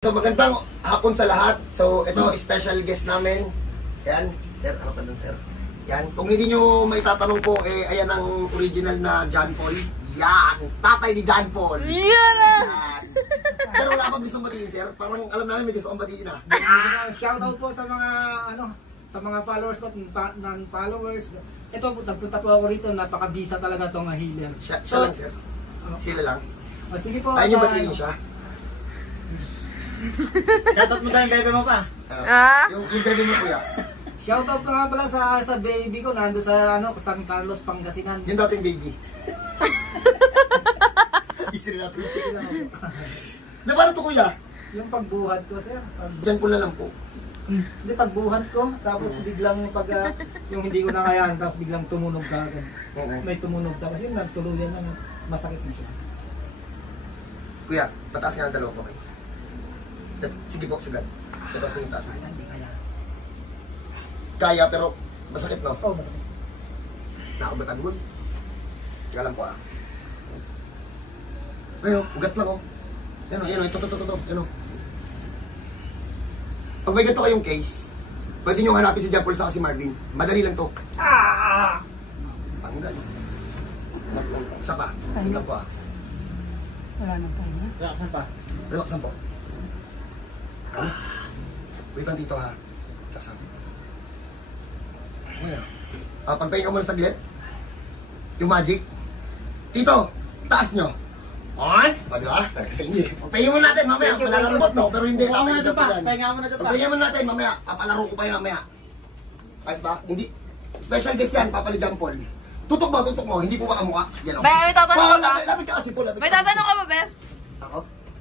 So magandang hapon sa lahat. So ito special guest namin. Yan, sir, ano pa dun, sir? Yan, kung hindi nyo may tatanong po, ayan ang original na John Paul. Yan, tatay ni John Paul. Yan! Sir, wala bang gustong batiin, sir? Parang alam namin may gusto kong batiin na. Shoutout po sa mga sa mga followers ko, non-followers. Ito po, nagpunta po ako rito, napakabisa talaga tong healer. Siya lang, sir. Sila lang. Sige po. Ayaw nyo batiin siya? Shoutout mo tayo yung baby mo pa. Yung baby mo, kuya. Shoutout na nga pala sa baby ko, nando sa San Carlos, Pangasinan. Yung dating baby. Isip natin. Na paano to, kuya? Yung pagbuhat ko, sir. John Paul na lang po. Hindi, pagbuhat ko, tapos biglang yung hindi ko na kayaan, tapos biglang tumunog ka agad. May tumunog, tapos yun, nagtuluyan na, masakit na siya. Kuya, pataas nga ng dalawa po kayo. Sige po, sagad. Ito sa yung taas mo. Hindi kaya. Kaya, pero masakit, no? Oo, masakit. Nakabatan mo. Kaya lang po, Ayun, ugat lang, oh. Ayun, ito. Ayun, pag may ganito kayong case, pwede nyo hanapin si John Paul sa si Marvin. Madali lang to. Tanggal. Isa pa. Tingnan po, Wala nang pahinga. Relaxan pa. Relaxan po. Wait lang dito, ha. Relaxan. Okay na. Pagpahinga ka muna saglit. Yung magic. Tito, taas nyo. On? O, diba? Sa inyo. Pagpahinga muna natin mamaya. Malalarbot, no? Pero hindi. Pahinga mo na dyan pa. Pahinga mo na dyan pa. Pagpahinga muna natin mamaya. Papalaro ko pa yun mamaya. Ayos ba? Hindi. Special guest yan, Papa ni John Paul. Tutok mo. Hindi po ba kamukha? Yan, o. May tatanong ka ba? Lapit ka kasi po. May tatanong ka ba, Bes? Ako?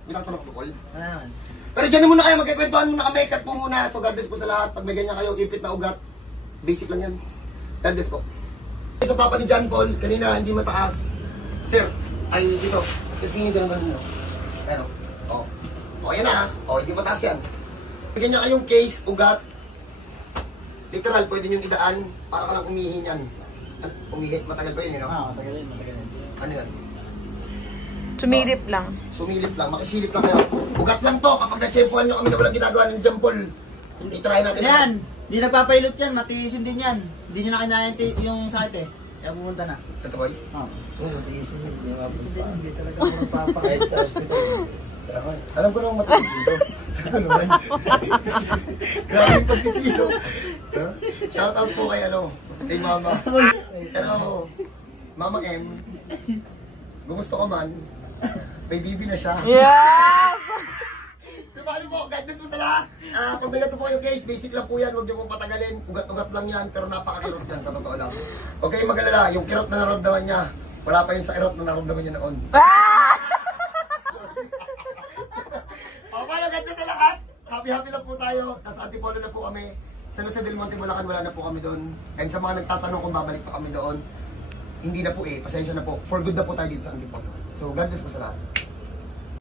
May tatanong ko, Paul. Wala naman. Pero dyan muna kayo, magkikwentuhan muna kami, cut po muna. So God bless po sa lahat. Pag may ganyan kayo, ipit na ugat. Basic lang yan. God bless po. Sa Papa ni John Paul, kanina hindi mataas. Sir, ay dito. Kasi hindi ganun mo. Pero, yan na. Hindi mataas yan. Pag ganyan kayong case, ugat, literal, pwede nyo idaan para ka lang umihi yan. Umihi, matagal pa yun, Matagalin. Ano yan? Sumilip lang. Sumilip lang, makisilip lang kayo. Ugat lang to, kapag na-chefuan nyo kami na walang ginagawa ni John Paul, i-try natin. Yan! Di nagpapailot yan, matiisin din yan. Hindi nyo na kinayan yung sakit eh. Kaya pumunta na. Ito boy? Oo, matiisin din. Hindi talaga ako nagpapakit. Kahit sa hospital. Alam ko naman matiis dito. Ano naman? Grabe yung pagtitiso. Shout out po kay kay Mama. Pero, Mama M, gumusto ko man, may bibi na siya. Yes! Diba ano po, God bless po sa lahat. Pag may po yung case, basic lang po yan, huwag niyo po patagalin. Ugat-ugat lang yan, pero napakakirot yan sa totoo lang. Huwag kayong mag-alala, yung kirot na naramdaman niya, wala pa yun sa kirot na naramdaman niya noon. Paano, God bless sa lahat. Happy lang po tayo. Nasa Antipolo na po kami. Sa Lucia del Monte, Bulacan, wala na po kami doon. And sa mga nagtatanong kung babalik pa kami doon, hindi na po pasensya na po. For good na po tayo dito sa Antipolo. So, God bless po sa lahat.